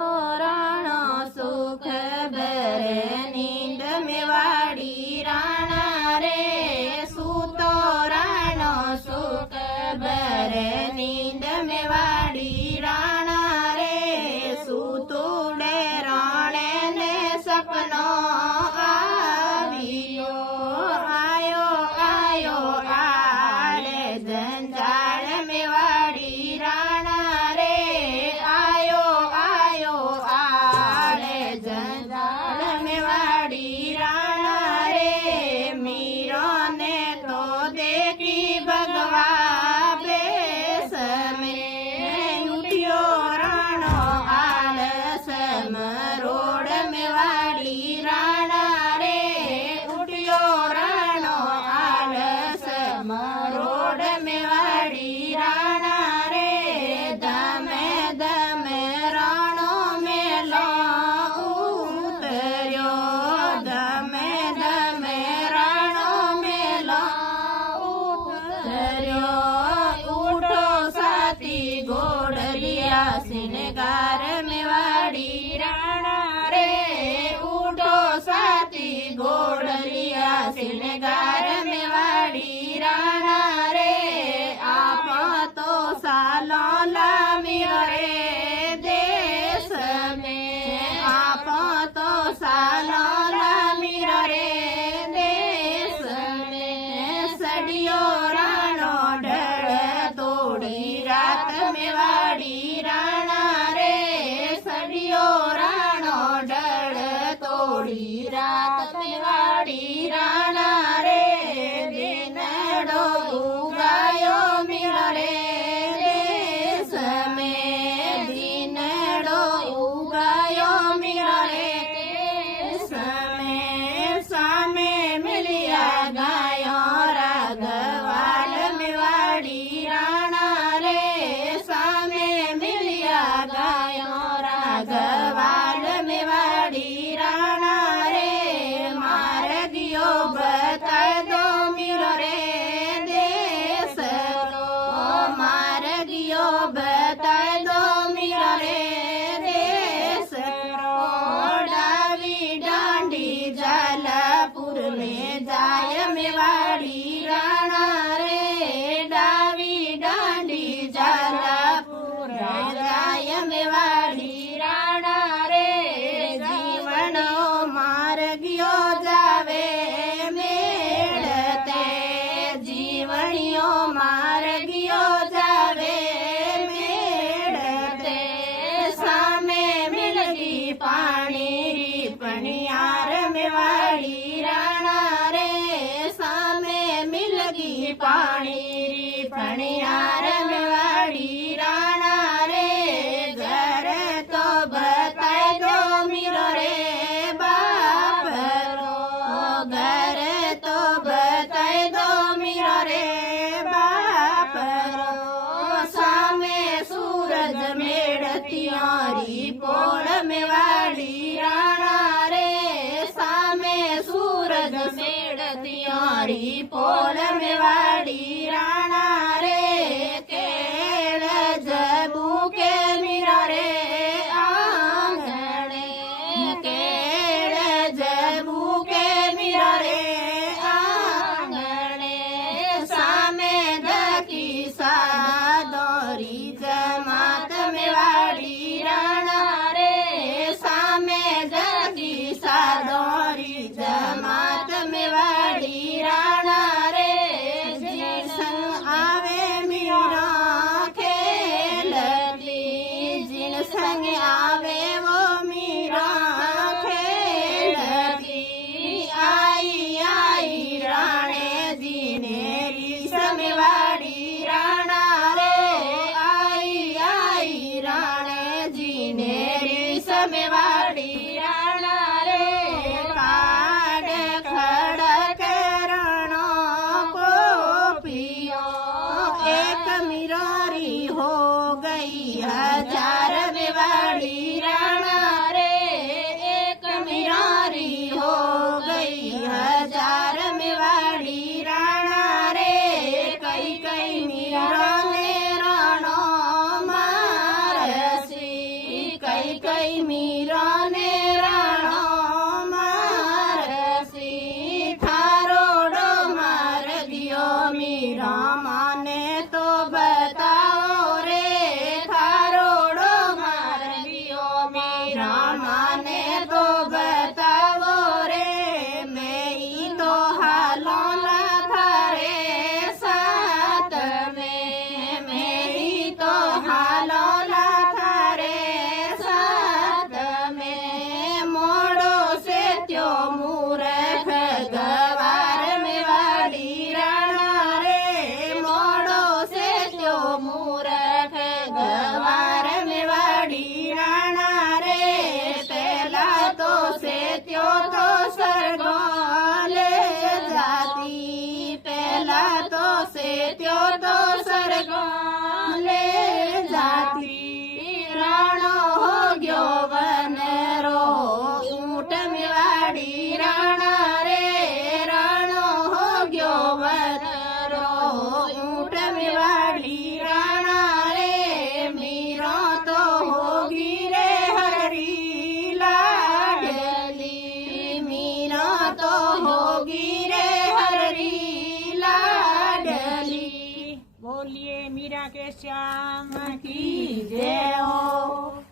रण सुख बरे नींद में वाड़ी राणा रे सूतो रण सुख बरे नींद में वाड़ी राणा रे सूतुडे राणे ने सपनो आवियो आयो आयो आड़े जंजाड़ में वाड़ी राणा रे आयो आयो आड़े जंजाड़ में वाड़ी राणा रे मीरो ने तो देखी भगवा बेस में उठ्यो राणो आलस मरोड़ में वाड़ी राणा रे उठ्यो राणो आलस मरोड़ में वाड़ी राणा रे दमे दमे राणो मेलो उतर्यो दमे दमे राणो मेलो उतर्यो उठो साथी घोड़लिया सिनगार में वाड़ी राणा रे उठो साथी घोड़लिया सिनगार में वाड़ी राणा रे आप तो सालो लामियो रे देश में आप तो सालो लामियो रे देश में सड़ियो राणो ढळ तोड़ी रात में वाड़ी राणा रे सड़ियो राणो ढळ तोड़ी रात में वाड़ी राणा रे दिनड़ो उगायो मिलो रे देश में दिनड़ो उगायो मिलो रे देश में सामे मिलिया गायो राघवाल में वाड़ी राणा रे सामे मिलिया गायो राघवाल में वाड़ी राणा रे मार्गियो बता दो मिलो रे देश रो मार्गियो बता दो मिलो रे देश रो डावी डांडी जालापुर में जाय मेवाड़ी राणा रे डावी डांडी जालापुर में जाय मेवाड़ी राणा रे जीवनो मार्गियो जावे मेळते जीवनियो मार्गियो जावे मेळते सामे मिलगी पाणी री पणियार मेवाड़ी राणा रे सामे मिलगी पाणी री पणियार मेवाड़ी राणा रे घर तो बताए दो मिलो रे बाप रो घर तो बताए दो मिलो रे बाप रो सामे सूरज मेड़तियारी पोड़ में वाड़ी राणा रे सामे सूरज मेड़तियारी पोड़ में वाड़ी राणा रे केड़ जबू के मिलो रे आंगणे केड़ जबू के मिलो रे आंगणे सामे दकी सादोरी जमात में वाड़ी राणा रे सामे दकी सादोरी जमात में वाड़ी राणा रे जिन आवे मीरा खेलती जिन संग आवे वो मीरा खेलती आई आई राणे जी ने रीस में वाड़ी राणा रे आई आई राणे जी ने रीस में वाड़ी राणा रे काड खड़क रणो को पियो एक मिरारी हो गई हजार में वाड़ी राणा रे एक मिरारी हो गई हजार में वाड़ी राणा रे कई कई मीरा ने राणो मारसी कई कई मीरा ने राणो मारसी थारोड़ो मार दियो मीरा माने तो बताओ रे थारोड़ो मार दियो मीरा माने तो बताओ रे मैं ही तो हालो ना थारे साथ में मैं ही तो हालो ना थारे साथ में मोड़ो से त्यो मूर्ख गवार में वाड़ी राणा रे मोड़ो से त्यो मूर्ख गवार में वाड़ी राणा रे पहला तो से त्यो तो सरगो ले जाती पहला तो से त्यो तो सरगो ले जाती राणो हो गयो वनरो ऊंट में वाड़ी राणा रे राणो हो गयो वनरो ऊंट में वाड़ी राणा रे मीरो तो होगी रे हरी लाडली मीरो तो होगी रे हरी लाडली बोलिए मीरा के श्याम की जय हो।